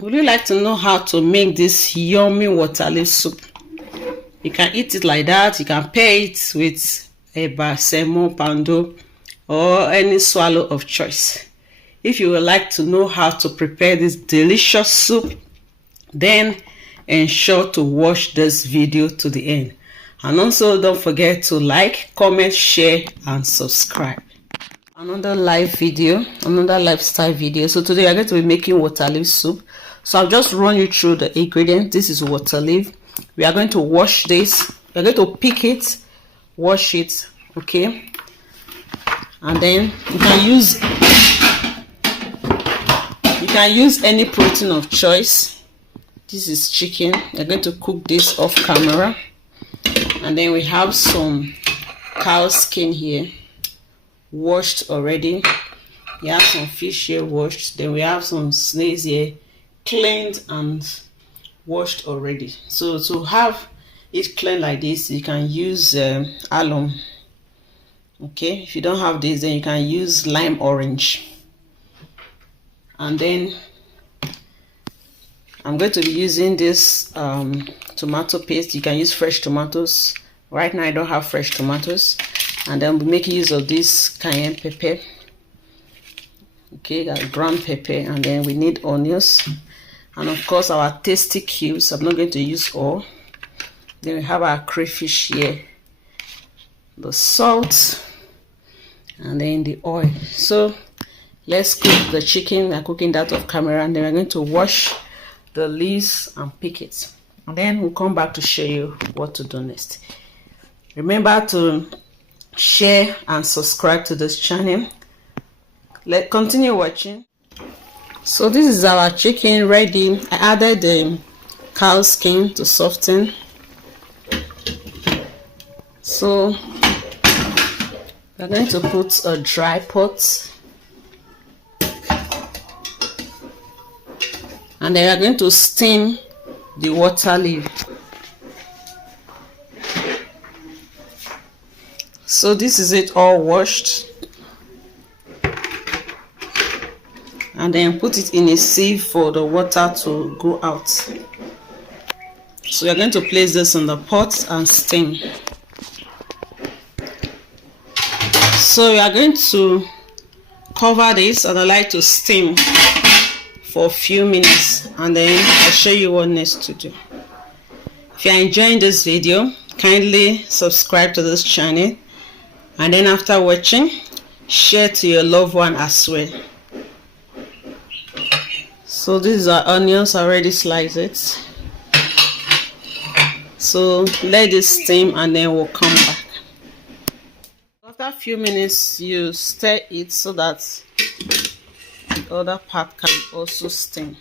Would you like to know how to make this yummy water leaf soup? You can eat it like that. You can pair it with eba, semo, pando, or any swallow of choice. If you would like to know how to prepare this delicious soup, then ensure to watch this video to the end. And also don't forget to like, comment, share, and subscribe. Another live video, another lifestyle video. So today I'm going to be making water leaf soup. So I'll just run you through the ingredients. This is water leaf. We are going to wash this. We're going to pick it, wash it, okay? And then you can use any protein of choice. This is chicken. We're going to cook this off camera. And then we have some cow skin here, washed already. We have some fish here washed. Then we have some snails here, cleaned and washed already. So to have it clean like this, you can use alum. Okay, if you don't have this, then you can use lime orange. And then I'm going to be using this tomato paste. You can use fresh tomatoes. Right now I don't have fresh tomatoes. And then we'll make use of this cayenne pepper. Okay, that brown pepper. And then we need onions. And of course our tasty cubes. I'm not going to use all. Then we have our crayfish here, the salt, and then the oil. So let's cook the chicken. We're cooking that off camera, and then we're going to wash the leaves and pick it. And then we'll come back to show you what to do next. Remember to share and subscribe to this channel. Let's continue watching. So this is our chicken ready. I added the cow skin to soften. So we're going to put a dry pot, and then we're going to steam the water leaf. So this is it all washed, and then put it in a sieve for the water to go out. So we're going to place this in the pot and steam. So we are going to cover this and allow it to steam for a few minutes, and then I'll show you what next to do. If you are enjoying this video, kindly subscribe to this channel, and then after watching, share to your loved one as well. So these are onions, I already sliced it. So let this steam and then we'll come back. After a few minutes, you stir it so that the other part can also steam.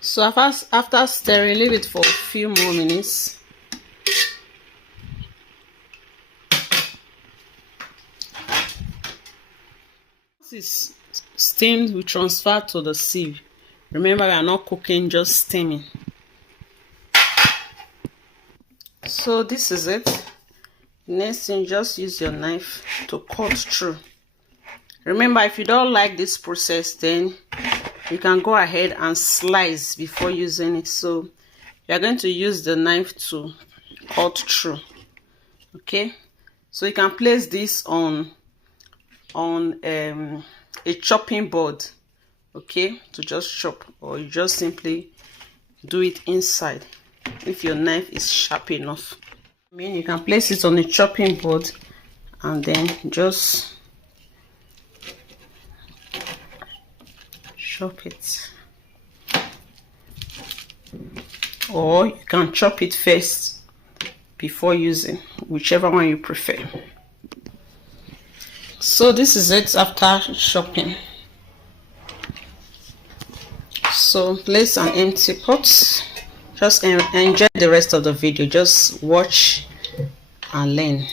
So after stirring, leave it for a few more minutes. Once it's steamed, we transfer to the sieve. Remember, we are not cooking, just steaming. So this is it. Next thing, just use your knife to cut through. Remember, if you don't like this process, then you can go ahead and slice before using it. So you're going to use the knife to cut through. Okay, so you can place this on a chopping board, okay, to just chop, or you just simply do it inside if your knife is sharp enough. I mean, you can place it on a chopping board and then just chop it, or you can chop it first before using, whichever one you prefer. So this is it after chopping. So place an empty pot. Just enjoy the rest of the video. Just watch and learn.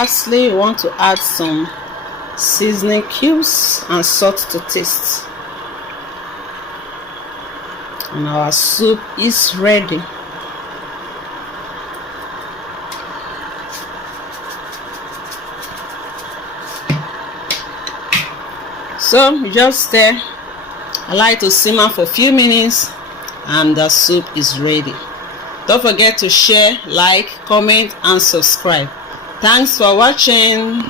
lastly, we want to add some seasoning cubes and salt to taste. And our soup is ready. So you just stir, allow it to simmer for a few minutes, and the soup is ready. Don't forget to share, like, comment, and subscribe. Thanks for watching.